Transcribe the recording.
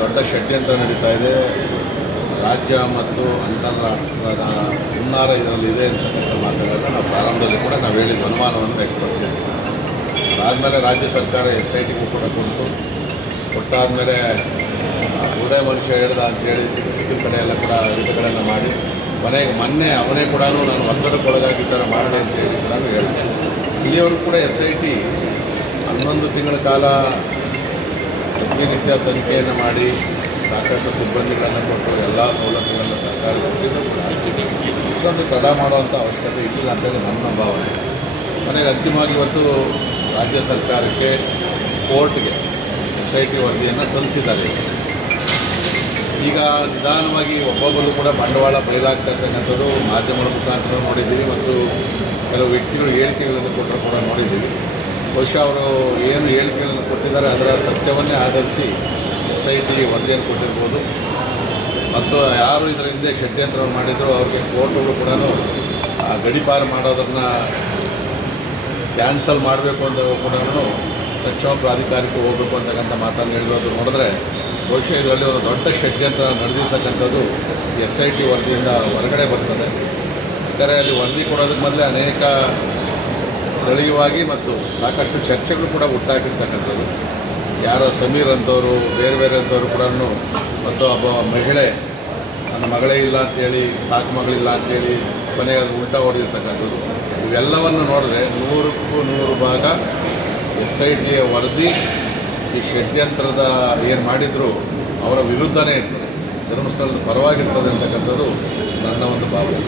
ದೊಡ್ಡ ಷಡ್ಯಂತ್ರ ನಡೀತಾ ಇದೆ. ರಾಜ್ಯ ಮತ್ತು ಅಂತಾರಾಷ್ಟ್ರದ ಹುನ್ನಾರ ಇದರಲ್ಲಿ ಇದೆ ಅಂತಕ್ಕಂಥ ಮಾತುಗಳನ್ನು ನಾವು ಪ್ರಾರಂಭದಲ್ಲಿ ಕೂಡ ನಾವು ಹೇಳಿದ ಅನುಮಾನವನ್ನು ವ್ಯಕ್ತಪಡಿಸಿದ್ವಿ. ಅದಾದಮೇಲೆ ರಾಜ್ಯ ಸರ್ಕಾರ SITಗೂ ಕೂಡ ಕೊಟ್ಟಾದಮೇಲೆ ಒಳ್ಳೆ ಮನುಷ್ಯ ಹೇಳ್ದ ಅಂತೇಳಿ ಸಿಕ್ಕಿದ ಕಡೆ ಎಲ್ಲ ಕೂಡ ವಿಧಗಳನ್ನು ಮಾಡಿ ಮೊನ್ನೆ ಅವನೇ ಕೂಡ ನಾನು ಒತ್ತಡಕ್ಕೊಳಗಾಗಿ ಥರ ಮಾಡಲಿ ಅಂತೇಳಿ ಕೂಡ ಹೇಳಿದೆ. ಇಲ್ಲಿಯವರು ಕೂಡ SIT 11 ತಿಂಗಳ ಕಾಲ ಪ್ರತಿನಿತ್ಯ ತನಿಖೆಯನ್ನು ಮಾಡಿ ಸಾಕಷ್ಟು ಸಿಬ್ಬಂದಿಗಳನ್ನು ಕೊಟ್ಟು ಎಲ್ಲ ಸವಲತ್ತುಗಳನ್ನು ಸರ್ಕಾರ ಕೊಟ್ಟಿದ್ದು ಕೂಡ ಇಷ್ಟೊಂದು ತಡ ಮಾಡುವಂಥ ಅವಶ್ಯಕತೆ ಇಲ್ಲ ಅಂತೇಳಿ ನನ್ನ ಭಾವನೆ. ಮನೆಗೆ ಅಂತಿಮವಾಗಿ ಇವತ್ತು ರಾಜ್ಯ ಸರ್ಕಾರಕ್ಕೆ ಕೋರ್ಟ್ಗೆ SIT ವರದಿಯನ್ನು ಸಲ್ಲಿಸಿದ್ದಾರೆ. ಈಗ ನಿಧಾನವಾಗಿ ಒಬ್ಬೊಬ್ಬರು ಕೂಡ ಬಂಡವಾಳ ಬಯಲಾಗ್ತಿರ್ತಕ್ಕಂಥದ್ದು ಮಾಧ್ಯಮಗಳ ಮುಖಾಂತರ ನೋಡಿದ್ದೀವಿ ಮತ್ತು ಕೆಲವು ವ್ಯಕ್ತಿಗಳು ಹೇಳಿಕೆಗಳನ್ನು ಕೊಟ್ಟರು ಕೂಡ ನೋಡಿದ್ದೀವಿ. ಬಹುಶಃ ಅವರು ಏನು ಹೇಳಿಕೆಗಳನ್ನು ಕೊಟ್ಟಿದ್ದಾರೆ ಅದರ ಸತ್ಯವನ್ನೇ ಆಧರಿಸಿ SIT ವರದಿಯನ್ನು ಕೊಟ್ಟಿರ್ಬೋದು ಮತ್ತು ಯಾರು ಇದರ ಹಿಂದೆ ಷಡ್ಯಂತ್ರವನ್ನು ಮಾಡಿದ್ರು ಅವ್ರಿಗೆ ಕೋರ್ಟ್ಗಳು ಕೂಡ ಗಡೀಪಾರು ಮಾಡೋದನ್ನು ಕ್ಯಾನ್ಸಲ್ ಮಾಡಬೇಕು ಅಂತ ಕೂಡ ಸಕ್ಷಮ ಪ್ರಾಧಿಕಾರಕ್ಕೆ ಹೋಗಬೇಕು ಅಂತಕ್ಕಂಥ ಮಾತನ್ನು ಹೇಳಿರೋದು ನೋಡಿದ್ರೆ ಬಹುಶಃ ಇದರಲ್ಲಿ ಒಂದು ದೊಡ್ಡ ಷಡ್ಯಂತ್ರ ನಡೆದಿರ್ತಕ್ಕಂಥದ್ದು SIT ವರದಿಯಿಂದ ಹೊರಗಡೆ ಬರ್ತದೆ. ಯಾಕಂದರೆ ಅಲ್ಲಿ ವರದಿ ಕೊಡೋದಕ್ಕೆ ಮೊದಲೇ ಅನೇಕ ಸ್ಥಳೀಯವಾಗಿ ಮತ್ತು ಸಾಕಷ್ಟು ಚರ್ಚೆಗಳು ಕೂಡ ಹುಟ್ಟಾಕಿರ್ತಕ್ಕಂಥದ್ದು. ಯಾರೋ ಸಮೀರ್ ಅಂತವರು ಬೇರೆ ಅಂಥವ್ರು ಕೂಡ ಮತ್ತು ಒಬ್ಬ ಮಹಿಳೆ ನನ್ನ ಮಗಳೇ ಇಲ್ಲ ಅಂಥೇಳಿ ಸಾಕು ಮಗಳಿಲ್ಲ ಅಂಥೇಳಿ ಮನೆಗೆ ಅದು ಉಲ್ಟಾ ಹೊಡೆದಿರ್ತಕ್ಕಂಥದ್ದು ಇವೆಲ್ಲವನ್ನು ನೋಡಿದ್ರೆ 100ಕ್ಕೂ 100 ಭಾಗ SITಯ ವರದಿ ಈ ಷಡ್ಯಂತ್ರದ ಏನು ಮಾಡಿದರೂ ಅವರ ವಿರುದ್ಧನೇ ಇರ್ತದೆ, ಧರ್ಮಸ್ಥಳದ ಪರವಾಗಿರ್ತದೆ ಅಂತಕ್ಕಂಥದ್ದು ನನ್ನ ಒಂದು ಭಾವನೆ.